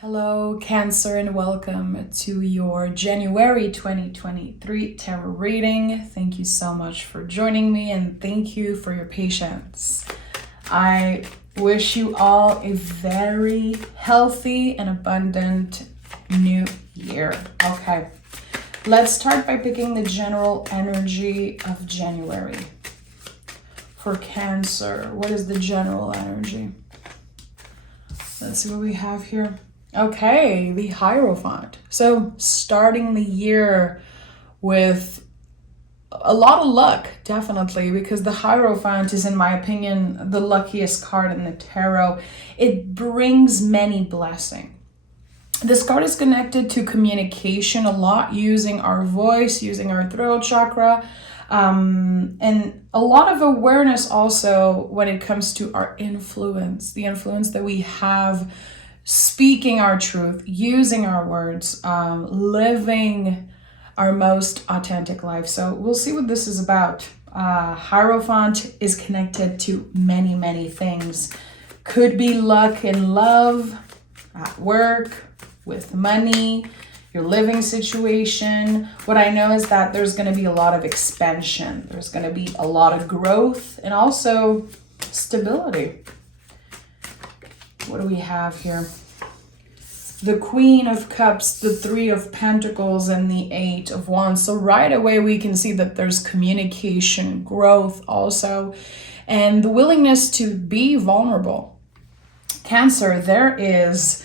Hello, Cancer, and welcome to your January 2023 tarot reading. Thank you so much for joining me and thank you for your patience. I wish you all a very healthy and abundant new year. Okay, let's start by picking the general energy of January. For Cancer, what is the general energy? Let's see what we have here. Okay, the Hierophant. So starting the year with a lot of luck, definitely, because the Hierophant is, in my opinion, the luckiest card in the tarot. It brings many blessings. This card is connected to communication a lot, using our voice, using our throat chakra, and a lot of awareness also when it comes to our influence, the influence that we have speaking our truth, using our words, living our most authentic life. So we'll see what this is about. Hierophant is connected to many, many things. Could be luck in love, at work, with money, your living situation. What I know is that there's going to be a lot of expansion. There's going to be a lot of growth and also stability. What do we have here? The Queen of Cups, the Three of Pentacles, and the Eight of Wands. So right away we can see that there's communication, growth also, and the willingness to be vulnerable. Cancer, there is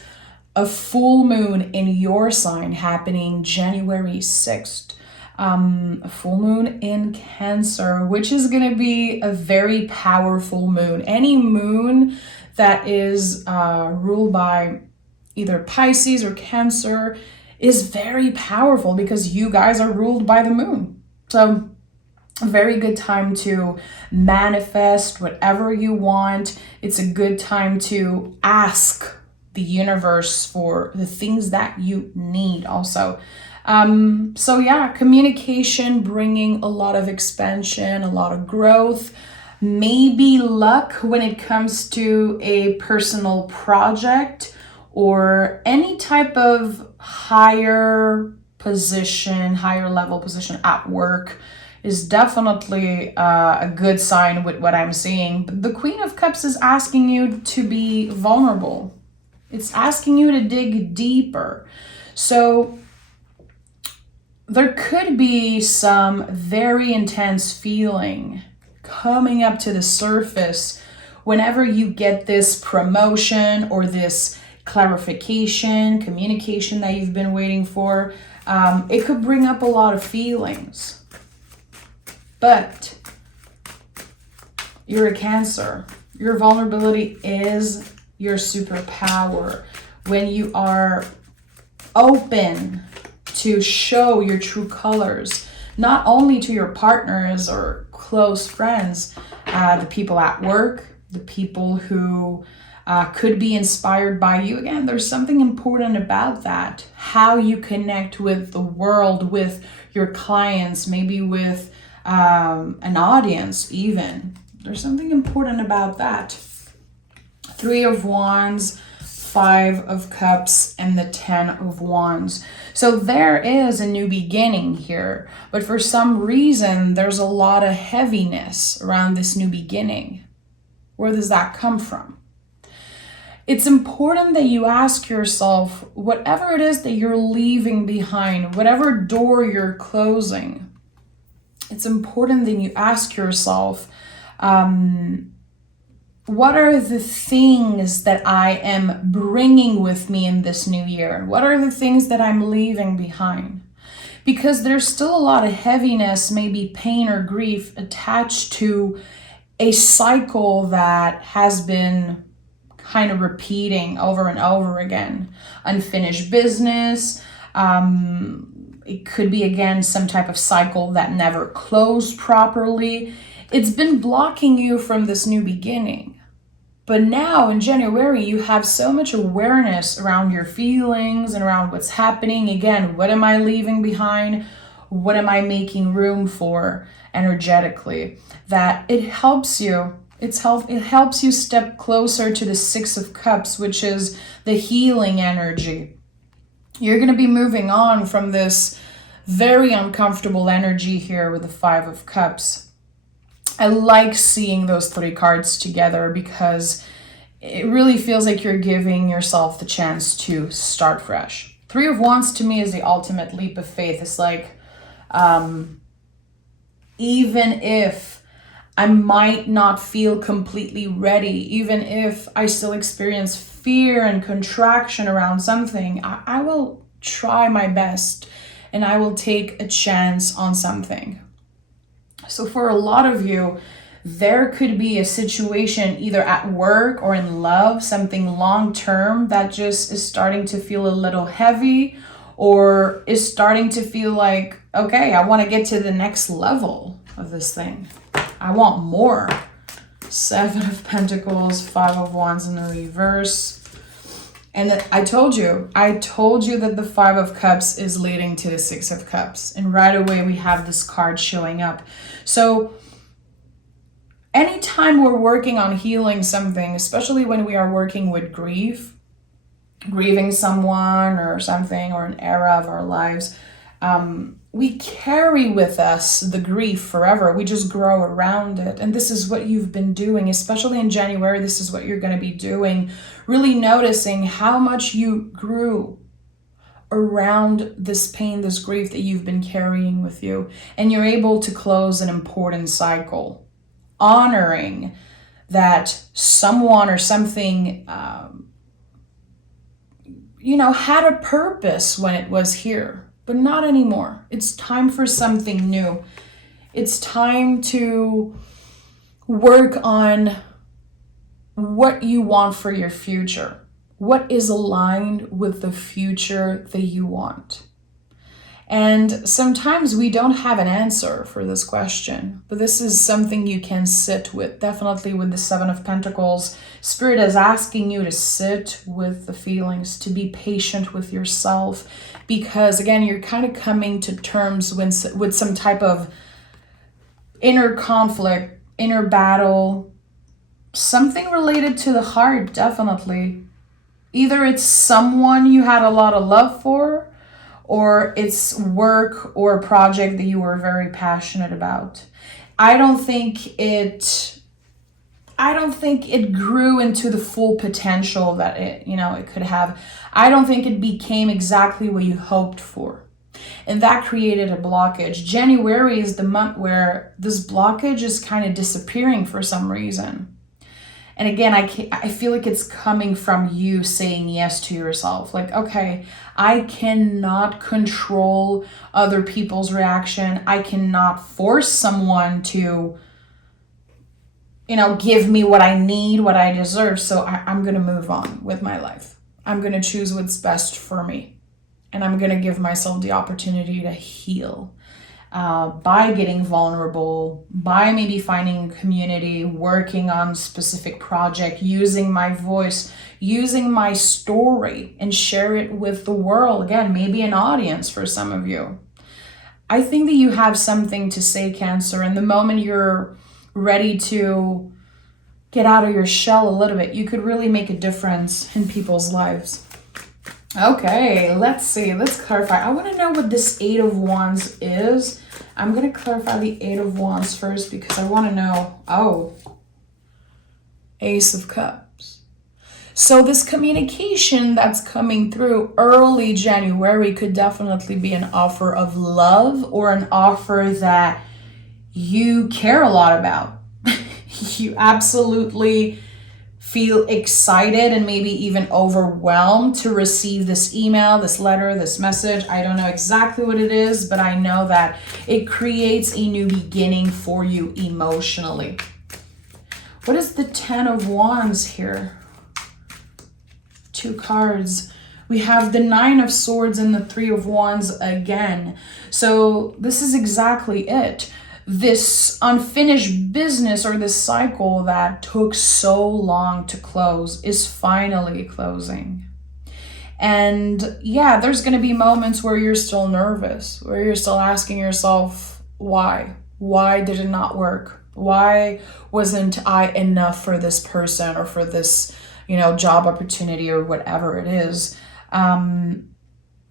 a full moon in your sign happening January 6th. A full moon in Cancer, which is going to be a very powerful moon. Any moon that is ruled by either Pisces or Cancer is very powerful because you guys are ruled by the moon. So a very good time to manifest whatever you want. It's a good time to ask the universe for the things that you need also. So yeah, communication, bringing a lot of expansion, a lot of growth. Maybe luck when it comes to a personal project or any type of higher position, higher level position at work is definitely a good sign with what I'm seeing. But the Queen of Cups is asking you to be vulnerable. It's asking you to dig deeper. So there could be some very intense feeling coming up to the surface whenever you get this promotion or this clarification, communication that you've been waiting for. It could bring up a lot of feelings. But you're a Cancer. Your vulnerability is your superpower. When you are open to show your true colors, not only to your partners or close friends, the people at work, the people who could be inspired by you. Again, there's something important about that. How you connect with the world, with your clients, maybe with an audience even. There's something important about that. Three of Wands, Five of Cups, and the 10 of Wands. So there is a new beginning here, but for some reason, there's a lot of heaviness around this new beginning. Where does that come from? It's important that you ask yourself, whatever it is that you're leaving behind, whatever door you're closing, it's important that you ask yourself, what are the things that I am bringing with me in this new year? What are the things that I'm leaving behind? Because there's still a lot of heaviness, maybe pain or grief attached to a cycle that has been kind of repeating over and over again. Unfinished business. It could be, again, some type of cycle that never closed properly. It's been blocking you from this new beginning. But now in January, you have so much awareness around your feelings and around what's happening. Again, what am I leaving behind? What am I making room for energetically? That it helps you It helps you step closer to the Six of Cups, which is the healing energy. You're going to be moving on from this very uncomfortable energy here with the Five of Cups. I like seeing those three cards together because it really feels like you're giving yourself the chance to start fresh. Three of Wands to me is the ultimate leap of faith. It's like, even if I might not feel completely ready, even if I still experience fear and contraction around something, I will try my best and I will take a chance on something. So for a lot of you, there could be a situation either at work or in love, something long-term that just is starting to feel a little heavy or is starting to feel like, okay, I want to get to the next level of this thing. I want more. Seven of Pentacles, Five of Wands in the reverse. And I told you that the Five of Cups is leading to the Six of Cups. And right away we have this card showing up. So anytime we're working on healing something, especially when we are working with grief, grieving someone or something or an era of our lives, we carry with us the grief forever. We just grow around it. And this is what you've been doing, especially in January. This is what you're going to be doing, really noticing how much you grew around this pain, this grief that you've been carrying with you. And you're able to close an important cycle, honoring that someone or something, had a purpose when it was here, but not anymore. It's time for something new. It's time to work on what you want for your future. What is aligned with the future that you want? And sometimes we don't have an answer for this question, but this is something you can sit with, definitely with the Seven of Pentacles. Spirit is asking you to sit with the feelings, to be patient with yourself, because again, you're kind of coming to terms with some type of inner conflict, inner battle, something related to the heart, definitely. Either it's someone you had a lot of love for, or it's work or a project that you were very passionate about. I don't think it grew into the full potential that it could have. I don't think it became exactly what you hoped for. And that created a blockage. January is the month where this blockage is kind of disappearing for some reason. And again, I feel like it's coming from you saying yes to yourself. Like, okay, I cannot control other people's reaction. I cannot force someone to, give me what I need, what I deserve. So I'm going to move on with my life. I'm going to choose what's best for me. And I'm going to give myself the opportunity to heal. By getting vulnerable, by maybe finding community, working on specific project, using my voice, using my story and share it with the world. Again, maybe an audience for some of you. I think that you have something to say, Cancer, and the moment you're ready to get out of your shell a little bit, you could really make a difference in people's lives. Okay, let's see. Let's clarify. I want to know what this Eight of Wands is. I'm going to clarify the Eight of Wands first because I want to know. Oh, Ace of Cups. So this communication that's coming through early January could definitely be an offer of love or an offer that you care a lot about. You absolutely feel excited and maybe even overwhelmed to receive this email, this letter, this message. I don't know exactly what it is, but I know that it creates a new beginning for you emotionally. What is the Ten of Wands here? Two cards. We have the Nine of Swords and the Three of Wands again. So this is exactly it. This unfinished business or this cycle that took so long to close is finally closing. And yeah, there's going to be moments where you're still nervous, where you're still asking yourself, why? Why did it not work? Why wasn't I enough for this person or for this, job opportunity or whatever it is?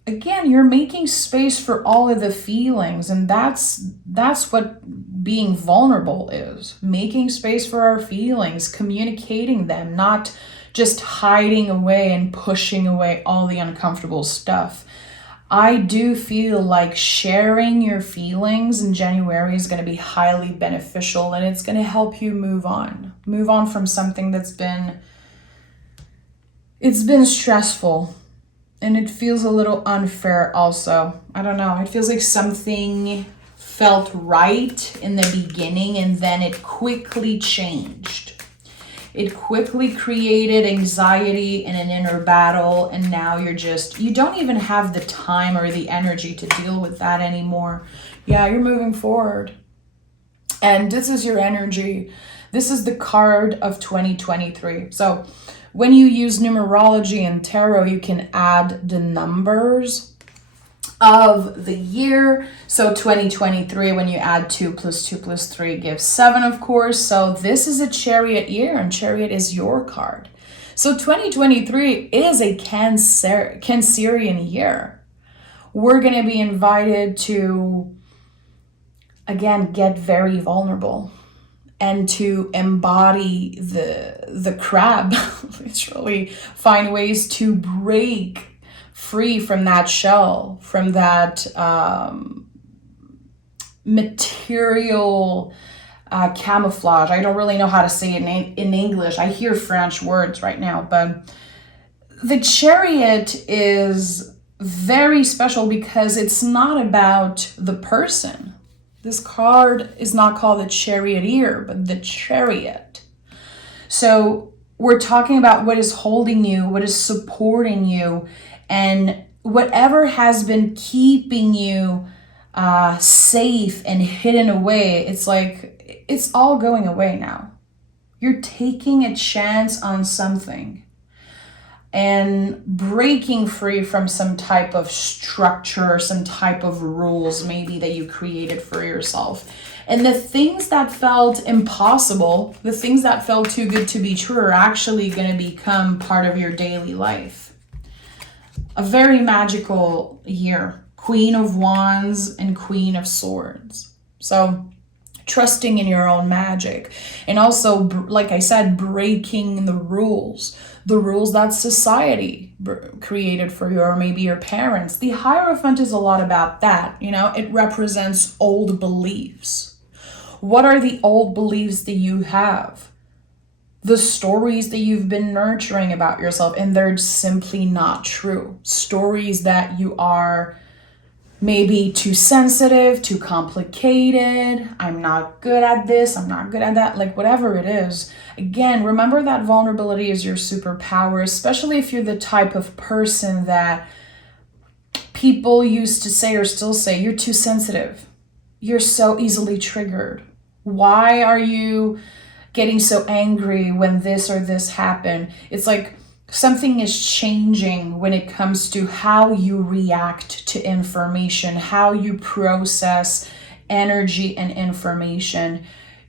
Again, you're making space for all of the feelings, and that's what being vulnerable is. Making space for our feelings, communicating them, not just hiding away and pushing away all the uncomfortable stuff. I do feel like sharing your feelings in January is going to be highly beneficial, and it's going to help you move on. Move on from something that's been stressful, and it feels a little unfair also. I don't know. It feels like something felt right in the beginning and then it quickly changed. It quickly created anxiety and an inner battle, and now you don't even have the time or the energy to deal with that anymore. Yeah, you're moving forward. And this is your energy. This is the card of 2023. So when you use numerology and tarot, you can add the numbers of the year. So 2023, when you add 2 plus 2 plus 3 gives 7, of course. So this is a Chariot year, and Chariot is your card. So 2023 is a Cancerian year. We're going to be invited to, again, get very vulnerable and to embody the crab, literally find ways to break free from that shell, from that material camouflage. I don't really know how to say it in English. I hear French words right now, but the Chariot is very special because it's not about the person. This card is not called the Charioteer, but the Chariot. So we're talking about what is holding you, what is supporting you, and whatever has been keeping you safe and hidden away. It's like it's all going away now. You're taking a chance on something and breaking free from some type of structure, some type of rules maybe that you created for yourself. And the things that felt impossible, the things that felt too good to be true, are actually going to become part of your daily life. A very magical year. Queen of Wands and Queen of Swords. So trusting in your own magic. And also, like I said, breaking the rules that society created for you, or maybe your parents. The Hierophant is a lot about that. It represents old beliefs. What are the old beliefs that you have? The stories that you've been nurturing about yourself, and they're simply not true. Stories that you are maybe too sensitive, too complicated, I'm not good at this, I'm not good at that, like whatever it is. Again, remember that vulnerability is your superpower, especially if you're the type of person that people used to say or still say, you're too sensitive. You're so easily triggered. Why are you getting so angry when this or this happened? It's like something is changing when it comes to how you react to information, how you process energy and information.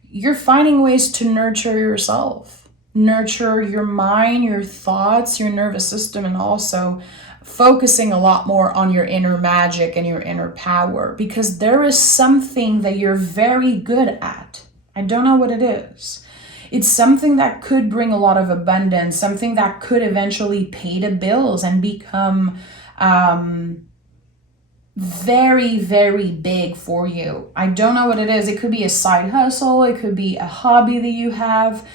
You're finding ways to nurture yourself, nurture your mind, your thoughts, your nervous system, and also focusing a lot more on your inner magic and your inner power, because there is something that you're very good at. I don't know what it is. It's something that could bring a lot of abundance, something that could eventually pay the bills and become very, very big for you. I don't know what it is. It could be a side hustle. It could be a hobby that you have.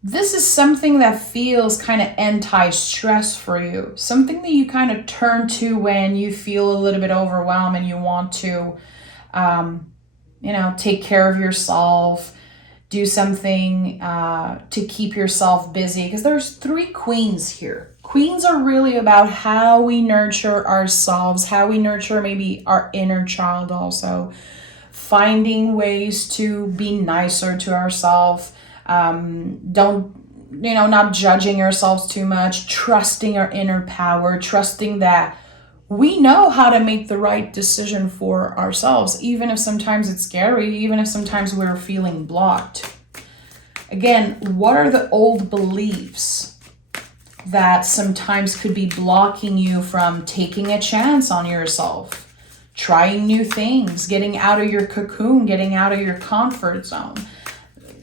This is something that feels kind of anti-stress for you. Something that you kind of turn to when you feel a little bit overwhelmed and you want to take care of yourself, do something to keep yourself busy, because there's 3 queens here. Queens are really about how we nurture ourselves, how we nurture maybe our inner child also, finding ways to be nicer to ourselves, not judging ourselves too much, trusting our inner power, trusting that we know how to make the right decision for ourselves, even if sometimes it's scary, even if sometimes we're feeling blocked. Again, what are the old beliefs that sometimes could be blocking you from taking a chance on yourself, trying new things, getting out of your cocoon, getting out of your comfort zone?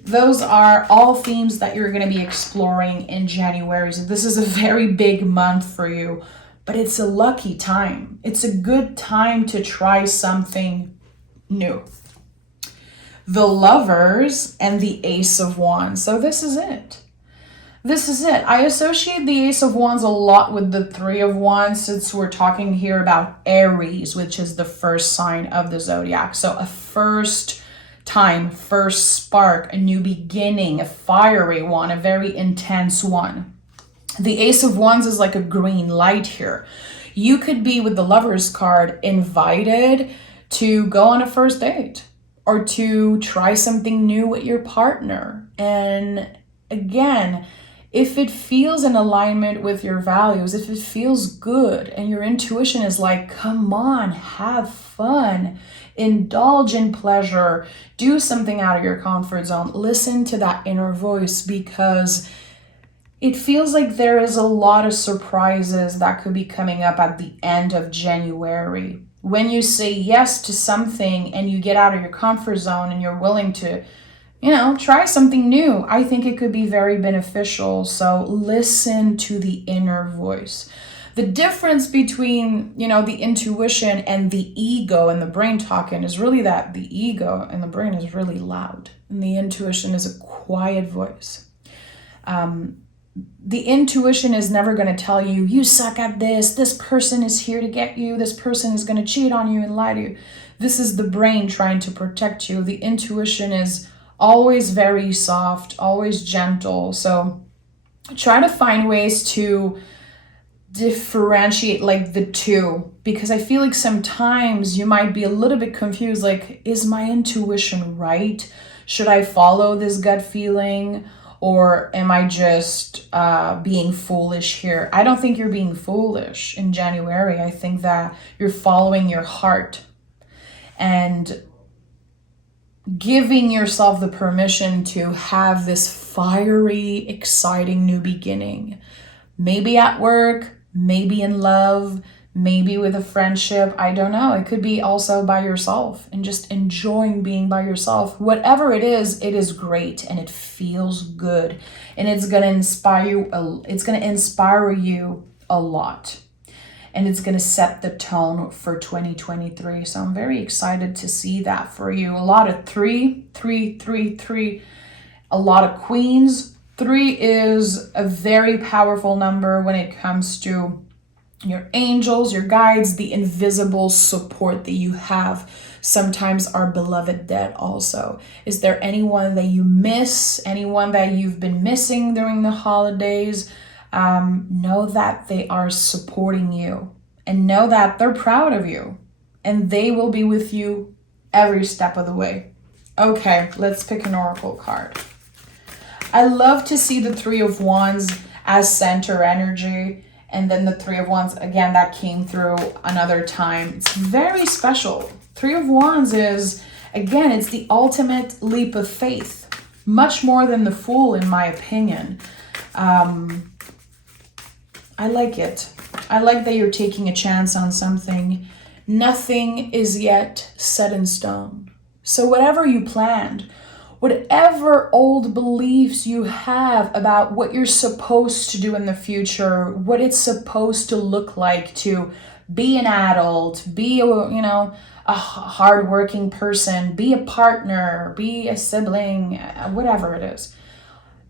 Those are all themes that you're going to be exploring in January. So this is a very big month for you, but it's a lucky time. It's a good time to try something new. The Lovers and the Ace of Wands. So this is it. This is it. I associate the Ace of Wands a lot with the Three of Wands, since we're talking here about Aries, which is the first sign of the zodiac. So a first time, first spark, a new beginning, a fiery one, a very intense one. The Ace of Wands is like a green light here. You could be, with the Lovers card, invited to go on a first date or to try something new with your partner. And again, if it feels in alignment with your values, if it feels good and your intuition is like, come on, have fun, indulge in pleasure, do something out of your comfort zone, listen to that inner voice, because it feels like there is a lot of surprises that could be coming up at the end of January. When you say yes to something and you get out of your comfort zone and you're willing to, try something new, I think it could be very beneficial. So listen to the inner voice. The difference between, the intuition and the ego and the brain talking is really that the ego and the brain is really loud and the intuition is a quiet voice. The intuition is never going to tell you, you suck at this person is here to get you, this person is going to cheat on you and lie to you. This is the brain trying to protect you. The intuition is always very soft, always gentle. So try to find ways to differentiate like the two, because I feel like sometimes you might be a little bit confused, like, is my intuition right? Should I follow this gut feeling? Or am I just being foolish here? I don't think you're being foolish in January. I think that you're following your heart and giving yourself the permission to have this fiery, exciting new beginning. Maybe at work, maybe in love, maybe with a friendship. I don't know. It could be also by yourself and just enjoying being by yourself. Whatever it is great and it feels good and it's going to inspire you. It's going to inspire you a lot. And it's going to set the tone for 2023. So I'm very excited to see that for you. A lot of 3, 3, 3, 3, a lot of queens. 3 is a very powerful number when it comes to your angels, your guides, the invisible support that you have. Sometimes our beloved dead also. Is there anyone that you miss? Anyone that you've been missing during the holidays? Know that they are supporting you and know that they're proud of you and they will be with you every step of the way. Okay, let's pick an oracle card. I love to see the Three of Wands as center energy, and then the Three of Wands, again, that came through another time. It's very special. Three of Wands is, again, it's the ultimate leap of faith, much more than the Fool, in my opinion. I like it. I like that you're taking a chance on something. Nothing is yet set in stone. So whatever you planned, whatever old beliefs you have about what you're supposed to do in the future, what it's supposed to look like to be an adult, be a hardworking person, be a partner, be a sibling, whatever it is.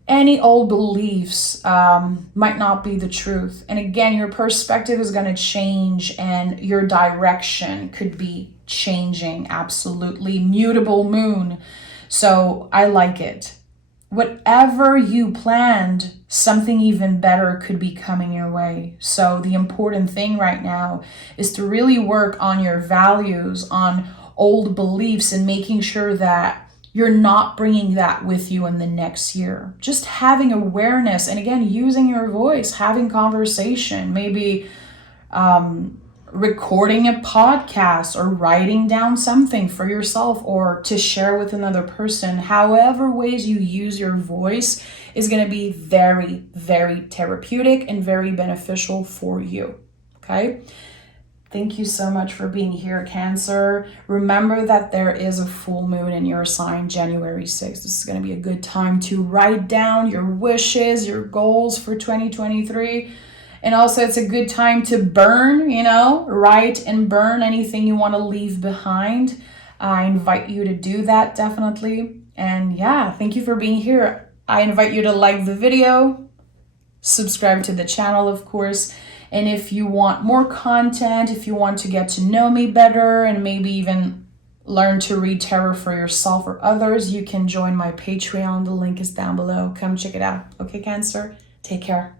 Any old beliefs might not be the truth. And again, your perspective is going to change and your direction could be changing. Absolutely. Mutable moon. So I like it. Whatever you planned, something even better could be coming your way. So the important thing right now is to really work on your values, on old beliefs, and making sure that you're not bringing that with you in the next year. Just having awareness and again, using your voice, having conversation, maybe recording a podcast or writing down something for yourself or to share with another person. However ways you use your voice is going to be very, very therapeutic and very beneficial for you. Okay? Thank you so much for being here, Cancer. Remember that there is a full moon in your sign, January 6th. This is going to be a good time to write down your wishes, your goals for 2023. And also it's a good time to burn, write and burn anything you want to leave behind. I invite you to do that, definitely. And yeah, thank you for being here. I invite you to like the video, subscribe to the channel, of course. And if you want more content, if you want to get to know me better and maybe even learn to read tarot for yourself or others, you can join my Patreon. The link is down below. Come check it out. Okay, Cancer? Take care.